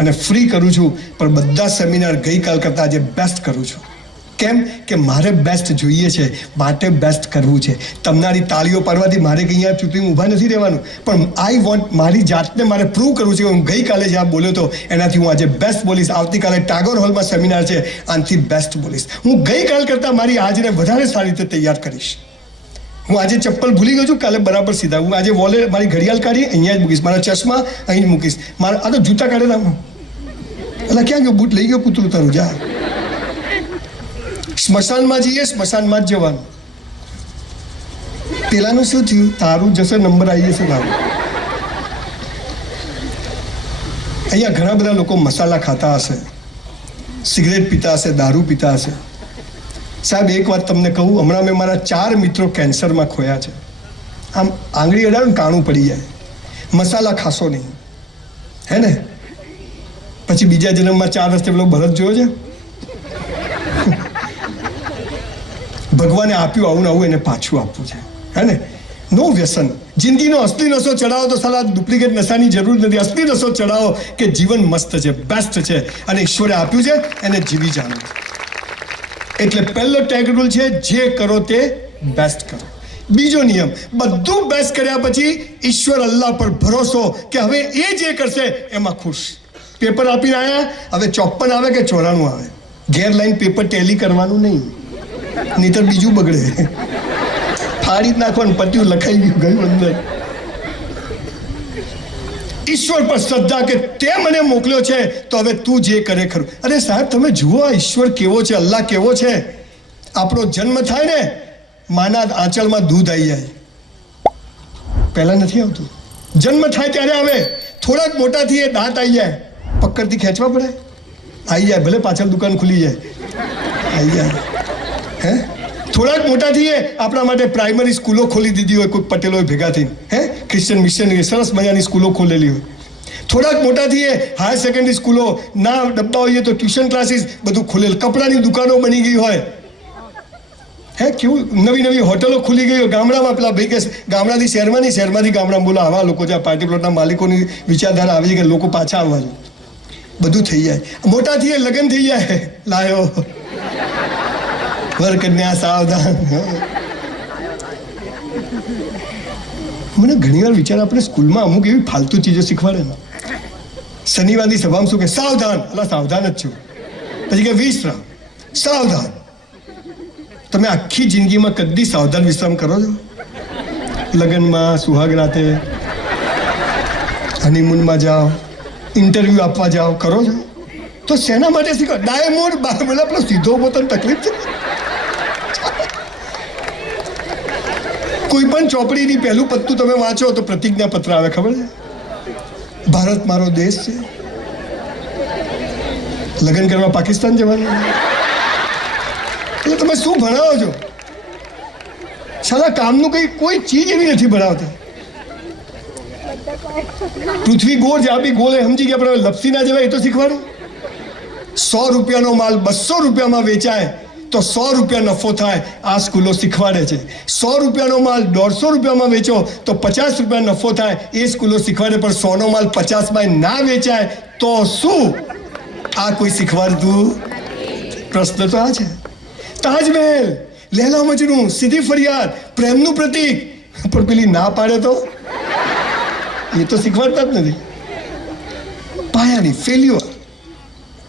અને ફ્રી કરું છું, પણ બધા સેમિનાર ગઈકાલ કરતાં આજે બેસ્ટ કરું છું. કેમ કે મારે બેસ્ટ જોઈએ છે, માટે બેસ્ટ કરવું છે. તમારી તાળીઓ પાડવાથી મારે કંઈ અહીંયા ચૂંટણી ઊભા નથી રહેવાનું, પણ આઈ વોન્ટ, મારી જાતને મારે પ્રૂવ કરવું છે. હું ગઈકાલે જ્યાં બોલ્યો હતો એનાથી હું આજે બેસ્ટ બોલીશ. આવતીકાલે ટાગોર હોલમાં સેમિનાર છે, આનાથી બેસ્ટ બોલીશ. હું ગઈકાલ કરતાં મારી આજને વધારે સારી રીતે તૈયાર કરીશ. હું આજે ચપ્પલ ભૂલી ગયો છું, કાલે બરાબર સીધા. હું આજે વોલેટ, મારી ઘડિયાળ કાઢી અહીંયા જ મૂકીશ, મારા ચશ્મા અહીં જ મૂકીશ. મારા આ તો જૂતા કાઢેલા. એટલે ક્યાં ગયો? બૂટ લઈ ગયો કૂતરું તારું? જા, સ્મશાનમાં જઈએ, સ્મશાનમાં જ જવાનું. પેલાનું શું થયું? તારું જશે, નંબર આવી જશે તારું. અહીંયા ઘણા બધા લોકો મસાલા ખાતા હશે, સિગરેટ પીતા હશે, દારૂ પીતા હશે. સાહેબ, એક વાત તમને કહું, હમણાં મેં મારા 4 મિત્રો કેન્સરમાં ખોયા છે. આમ આંગળી અડાડો ને કાણું પડી જાય. મસાલા ખાશો નહીં, હે ને? પછી બીજા જન્મમાં 4 રસ્તે પેલો ભરત જોયો છે. ભગવાને આપ્યું આવું ને આવું, એને પાછું આપવું છે, હે ને? નો વ્યસન. જિંદગીનો અસલી નશો ચડાવો તો સાલા ડુપ્લિકેટ નશાની જરૂર નથી. અસલી નશો ચડાવો કે જીવન મસ્ત છે, બેસ્ટ છે અને ઈશ્વરે આપ્યું છે, એને જીવી જાણો. એટલે પહેલો ટેગ રૂલ છે, જે કરો તે બેસ્ટ કરો. બીજો નિયમ, બધું બેસ્ટ કર્યા પછી ઈશ્વર અલ્લાહ પર ભરોસો કે હવે એ જે કરશે એમાં ખુશ. પેપર આપીને આવ્યા, હવે 54 આવે કે 94 આવે, ઘેર લાઈન પેપર ટેલી કરવાનું નહીં, નહીતર બીજું બગડે. ફાડી જ નાખવાનું, પત્યું લખાઈ ગયું અંદર. ઈશ્વર પર શ્રદ્ધા કે તે મને મોકલ્યો છે તો હવે તું જે કરે ખરું. અરે સાહેબ, તમે જુઓ આ ઈશ્વર કેવો છે, અલ્લાહ કેવો છે. આપણો જન્મ થાય ને, માના આંચળમાં દૂધ આવી જાય. પહેલા નથી આવતું. જન્મ થાય ત્યારે આવે. થોડાક મોટા થઈએ દાંત આવી જાય, પકડથી ખેંચવા પડે, આવી જાય. ભલે પાછળ દુકાન ખુલી જાય, આવી જાય. હે, થોડાક મોટા થઈએ, આપણા માટે પ્રાઇમરી સ્કૂલો ખોલી દીધી હોય કોઈ પટેલોએ ભેગા થઈને, હે, ક્રિશ્ચિયન મિશનરી સરસ મજાની સ્કૂલો ખોલેલી હોય. થોડાક મોટા થઈએ, હાયર સેકન્ડરી સ્કૂલો ના ડબ્બા હોઈએ તો ટ્યુશન ક્લાસીસ બધું ખુલેલ, કપડાની દુકાનો બની ગઈ હોય, હે, કેવું નવી નવી હોટલો ખુલી ગઈ હોય. ગામડામાં પેલા ભાઈ કે ગામડાથી શહેરમાં નહીં, શહેરમાંથી ગામડામાં. બોલો, આવા લોકો છે. પાર્ટી પ્લોટના માલિકોની વિચારધારા આવી કે લોકો પાછા આવવા છે. બધું થઈ જાય. મોટા થઈએ, લગ્ન થઈ જાય, લાયો વર કન્યા સાવધાન. મને ઘણીવાર વિચાર, આપણે સ્કૂલમાં અમુક એવી ફાલતુ ચીજો શીખવાડે ને. શનિવારની સભામાં શું કે? સાવધાન. અલા, સાવધાન જ છું. પછી કે વિશ્રામ, સાવધાન. તમે આખી જિંદગીમાં કદી સાવધાન વિશ્રામ કરો છો? લગ્નમાં, સુહાગ રાતે, હનીમૂનમાં જાઓ, ઇન્ટરવ્યૂ આપવા જાઓ, કરો છો? તો શેના માટે શીખો? ડાયમોડ મને પેલો સીધો પોતાની તકલીફ છે. કોઈ પણ ચોપડીની પહેલું પત્તું તમે વાંચો તો પ્રતિજ્ઞા પત્ર આવે, ખબર છે? ભારત મારો દેશ છે. લગ્ન કરવા પાકિસ્તાન જવાનું. એટલે તમે શું ભણાવો છો? સાલા કામનું કોઈ ચીજ એવી નથી ભણાવતા. પૃથ્વી ગોળ છે, આ બી ગોળ, સમજી ગયા. પણ લપસી ના જવાય એ તો શીખવાડો. 100 રૂપિયાનો માલ 200 રૂપિયામાં વેચાય તો 100 રૂપિયા નફો થાય. આ સ્કૂલો શીખવાડે છે. 100 રૂપિયાનો માલ 150 રૂપિયામાં વેચો તો 50 રૂપિયા નફો થાય. એ સ્કૂલો શીખવાડે. પણ 100નો માલ 50માં ના વેચાય તો શું? આ કોઈ શીખવાડતું? પ્રશ્ન તો આ છે. તાજમહેલ, લૈલા મજનુ, સીધી ફરિયાદ, પ્રેમનું પ્રતીક. પણ પેલી ના પાડે તો એ તો શીખવાડતા જ નથી. પાયાની ફેલ્યુઅર.